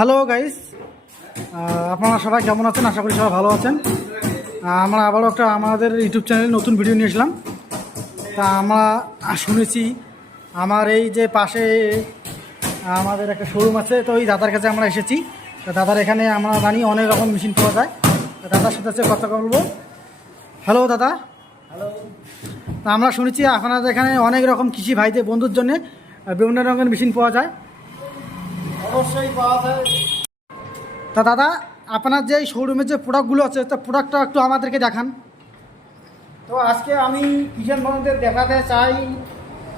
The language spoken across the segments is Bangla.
হ্যালো গাইস, আপনারা সবাই কেমন আছেন? আশা করি সবাই ভালো আছেন। আমরা আবারও একটা আমাদের ইউটিউব চ্যানেলে নতুন ভিডিও নিয়ে এসলাম। তা আমরা শুনেছি আমার এই যে পাশে আমাদের একটা শোরুম আছে, তো ওই দাদার কাছে আমরা এসেছি। তো দাদার এখানে আমরা জানি অনেক রকম মেশিন পাওয়া যায়। তো দাদার সাথে কথা বলবো। হ্যালো দাদা। হ্যালো। তা আমরা শুনেছি আপনাদের এখানে অনেক রকম কৃষি ভাইদের বন্ধুর জন্য বিভিন্ন রকমের মেশিন পাওয়া যায়। অবশ্যই পাওয়া যায়। তা দাদা, আপনার যে শোরুমের যে প্রোডাক্টগুলো আছে, তা প্রোডাক্টটা একটু আমাদেরকে দেখান। তো আজকে আমি কিষাণ বন্ধুদের দেখাতে চাই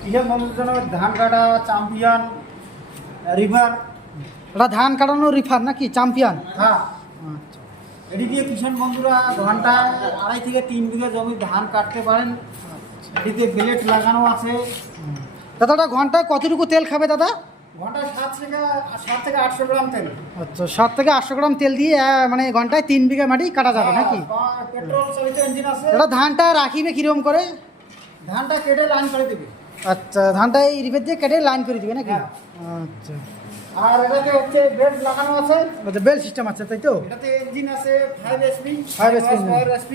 কিষাণ বন্ধুদের জন্য ধান কাটা চ্যাম্পিয়ন রিভার। ওটা ধান কাটানো রিফার নাকি চ্যাম্পিয়ন? হ্যাঁ, এটি দিয়ে কিষাণ বন্ধুরা ঘন্টায় 2.5 থেকে 3 বিঘা জমি ধান কাটতে পারেন। এটিতে ব্লেড লাগানো আছে। দাদা ওটা ঘন্টায় কতটুকু তেল খাবে দাদা? ঘন্টায় 7 থেকে 800 গ্রাম তেল। আচ্ছা, 7 থেকে 800 গ্রাম তেল দিয়ে মানে ঘন্টায় 3 বিঘা মাটি কাটা যাবে নাকি? পেট্রোল চালিত ইঞ্জিন আছে। ওটা ধানটা রাখিবে কীরকম করে? ধানটা কেটে লাইন করে দেবে। আচ্ছা, ধানটা এই রিফের দিয়ে কেটে লাইন করে দিবে নাকি? হ্যাঁ। আচ্ছা আর এটাতে হচ্ছে বেল্ট লাগানো আছে। আচ্ছা, বেল সিস্টেম আছে তাই তো? এটাতে ইঞ্জিন আছে 5 এসপি 5 SP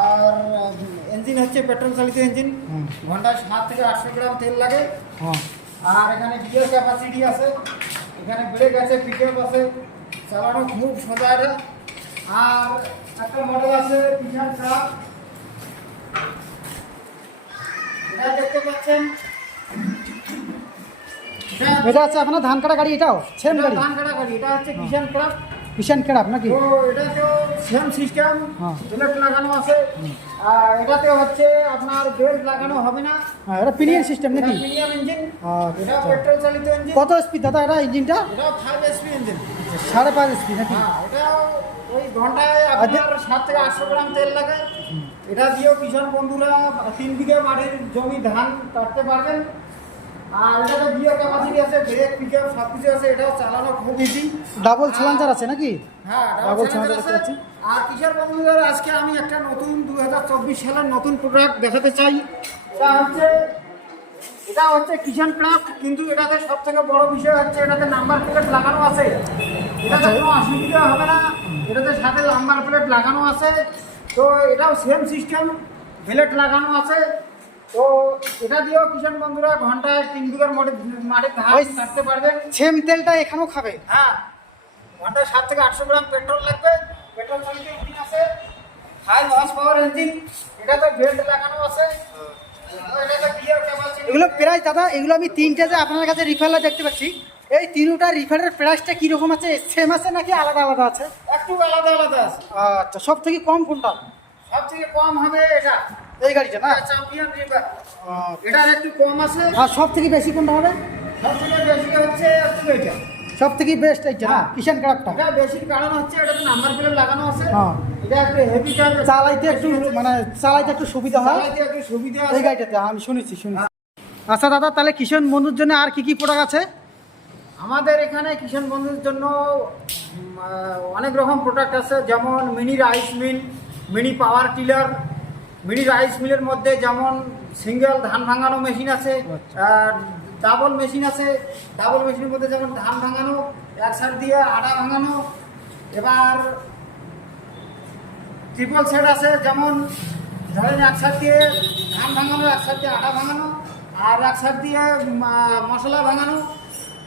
আর ইঞ্জিন হচ্ছে পেট্রোল চালিত ইঞ্জিন। ঘন্টায় 7 থেকে 800 গ্রাম তেল লাগে। হ্যাঁ। আর এখানে গিয়ার ক্যাপাসিটি আছে, এখানে ব্রেক আছে, পিকআপ আছে, চালানো খুব সোজা এটা। আর একটা মডেল আছে কিষাণ ট্রাক, এটা দেখতে পাচ্ছেন। এটা আছে আপনার ধান কাটা গাড়ি? এটাও সেম গাড়ি? ধান কাটা গাড়ি, এটা হচ্ছে কিষাণ ট্রাক। কিষাণ ক্রাপ নাকি? তো এটাতেও সেম সিস্টেম, হ্যাঁ। বেল্ট লাগানো আছে। আর এটাতে হচ্ছে আপনার বেল্ট লাগানো হবে না। হ্যাঁ, এটা পিনিয়ন সিস্টেম নাকি? Premium engine. এটা আচ্ছা, পেট্রোল চালিত ইঞ্জিন। কত স্পিড দাদা এটা ইঞ্জিনটা? এটা 5 এসপি ইঞ্জিন। 5.5 স্পিড নাকি? হ্যাঁ, এটা ওই ঘন্টায় আপনার 7 থেকে 800 গ্রাম তেল লাগে। এটা দিয়েও কিষাণ বন্ধুরা 3 বিঘা মাটির জমি ধান কাটতে পারবেন। আর এটাতে গিয়ার ক্যাপাসিটি আছে, ব্রেক পিকআপ সব কিছু আছে। এটাও চালানো খুব ইজি। ডাবল সিলিন্ডার আছে নাকি? হ্যাঁ, ডাবল সিলিন্ডার সিলিন্ডার আছে। আছে। আর কিষাণ বন্ধুদের আজকে আমি একটা নতুন 2024 সালের নতুন প্রোডাক্ট দেখাতে চাই। এটা হচ্ছে কিষাণ ক্রাফট, কিন্তু এটাতে সব থেকে বড় বিষয় হচ্ছে এটাতে নাম্বার প্লেট লাগানো আছে। এটাতে কোনো অসুবিধা হবে না, এটাতে সাথে নাম্বার প্লেট লাগানো আছে। তো এটাও সেম সিস্টেম, প্লেট লাগানো আছে। তো এটা দিয়েও কিষাণ বন্ধুরা ঘন্টায় 3 বিঘার মাটির ধান কাটতে পারবেন। সেম তেলটা এখানেও খাবে? হ্যাঁ, ঘন্টায় 7 থেকে 800 গ্রাম পেট্রোল লাগবে। পেট্রোল চালিত ইঞ্জিন আছে, 5 হর্স পাওয়ার ইঞ্জিন। এটাতে বেল্ট লাগানো আছে। এটাতে গিয়ার ক্যাপাসিটি। এগুলো প্রাইস দাদা, এগুলো আমি তিনটে যে আপনার কাছে রিফারলা দেখতে পাচ্ছি, এই তিনটা রিফারের প্রাইসটা কীরকম আছে? সেম আছে নাকি আলাদা আলাদা আছে? একটু আলাদা আলাদা আছে। আচ্ছা, সব থেকে কম কোনটা? সব থেকে কম হবে এটা, এই গাড়িটা না? Champion river. এটার একটু কম আছে। আর সব থেকে বেশি কোনটা হবে? সব থেকে বেশি হচ্ছে এটা। সব থেকে বেস্ট এইটা না, হ্যাঁ। কিষাণ ক্রাফটটা? এটা বেশির কারণ হচ্ছে এটাতে নাম্বার প্লেট লাগানো আছে। হ্যাঁ। এটা একটু হেভি কাজ, চালাইতে একটু মানে চালাইতে একটু সুবিধা হয় চালাতে একটু সুবিধা এই আছে। গাড়িটাতে, আমি শুনেছি। আচ্ছা দাদা, তাহলে কিষাণ বন্ধুর জন্য আর কি কি প্রোডাক্ট আছে? আমাদের এখানে কিষাণ বন্ধুদের জন্য অনেক রকম প্রোডাক্ট আছে, যেমন mini rice mill, mini power tiller. Mini rice মিলের মধ্যে যেমন সিঙ্গেল ধান ভাঙানো মেশিন আছে, ডাবল মেশিন আছে। ডাবল মেশিনের মধ্যে যেমন ধান ভাঙানো, এক সাইড দিয়ে আটা ভাঙানো। এবার ট্রিপল সেট আছে, যেমন ধরেন এক সাইড দিয়ে ধান ভাঙানো, এক সাইড দিয়ে আটা ভাঙানো, আর এক সাইড দিয়ে মশলা ভাঙানো।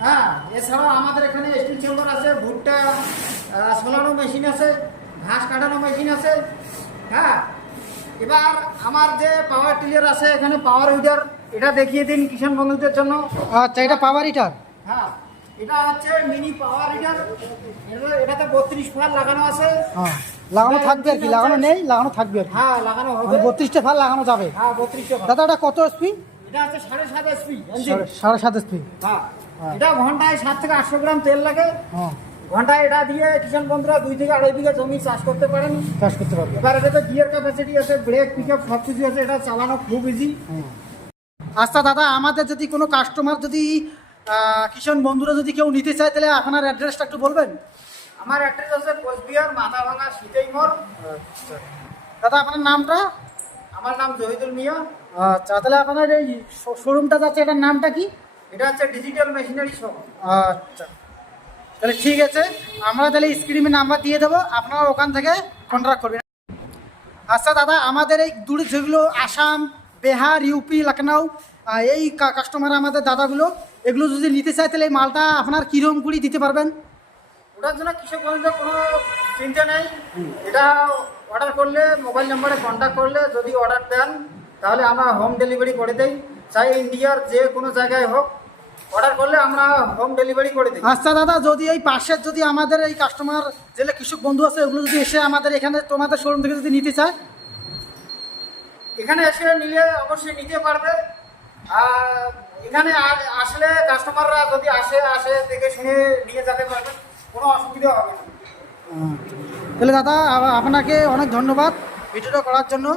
হ্যাঁ, এছাড়াও আমাদের এখানে স্টিল চেম্বার আছে, ভুট্টা সোলানো মেশিন আছে, ঘাস কাটানো মেশিন আছে। হ্যাঁ, এবার আমার যে পাওয়ার টিলার আছে, এখানে পাওয়ার উইডার, এটা দেখিয়ে দিন কিষাণ বন্ধুদের জন্য। আচ্ছা, এটা পাওয়ার হিটার? হ্যাঁ, এটা হচ্ছে মিনি পাওয়ার হিটার। এটাতে 32 ফাল লাগানো আছে। হ্যাঁ, লাগানো থাকবে আর কি? লাগানো নেই, লাগানো থাকবে আর কি? হ্যাঁ, লাগানো হবে। 32টা ফাল লাগানো যাবে? হ্যাঁ, 32টা ফাল। দাদা এটা কত এসপি? এটা হচ্ছে 7.5 এসপি। 7.5 এসপি। হ্যাঁ, এটা ঘন্টায় 7 থেকে 800 গ্রাম তেল লাগে। হ্যাঁ, ঘন্টায় এটা দিয়ে কিষাণ বন্ধুরা 2 থেকে 2.5 বিঘা জমি চাষ করতে পারেন। চাষ করতে পারবে। এবার এটাতে গিয়ার ক্যাপাসিটি আছে, ব্রেক পিকআপ সব কিছু আছে। এটা চালানো খুব ইজি। আচ্ছা দাদা, আমাদের যদি কোনো কাস্টমার যদি কিষাণ বন্ধুরা যদি কেউ নিতে চায়, তাহলে আপনার অ্যাড্রেসটা একটু বলবেন? আমার অ্যাড্রেস আছে কোচবিহার মাথাভাঙা সিটেই মোড়। আচ্ছা দাদা, আপনার নামটা? আমার নাম জহিদুল মিয়া। আচ্ছা, তাহলে আপনার এই শোরুমটা যাচ্ছে, এটার নামটা কি? এটা হচ্ছে ডিজিটাল মেশিনারি শপ। আচ্ছা, তাহলে ঠিক আছে, আমরা তাহলে স্ক্রিনে নাম্বার দিয়ে দেবো, আপনারা ওখান থেকে কন্ট্যাক্ট করবেন। আচ্ছা দাদা, আমাদের এই দূরে যেগুলো আসাম, বিহার, ইউপি, লখনউ, এই কাস্টমার আমাদের দাদাগুলো, এগুলো যদি নিতে চায় তাহলে এই মালটা আপনার কীরকম করে দিতে পারবেন? ওটার জন্য কৃষক বন্ধুদের কোনো চিন্তা নেই। এটা অর্ডার করলে, মোবাইল নাম্বারে কন্ট্যাক্ট করলে যদি অর্ডার দেন তাহলে আমরা হোম ডেলিভারি করে দিই। চাই ইন্ডিয়ার যে কোনো জায়গায় হোক, অর্ডার করলে আমরা হোম ডেলিভারি করে দিই। আচ্ছা দাদা, যদি এই পাশের যদি আমাদের এই কাস্টমার যেগুলো কৃষক বন্ধু আছে, ওগুলো যদি এসে আমাদের এখানে তোমাদের শোরুম থেকে যদি নিতে চায়, এখানে এসে নিলে অবশ্যই নিতে পারবে। আর এখানে আসলে কাস্টমাররা যদি আসে দেখে শুনে নিয়ে যেতে পারবে, কোনো অসুবিধা হবে না। তাহলে দাদা আপনাকে অনেক ধন্যবাদ ভিডিওটা করার জন্য।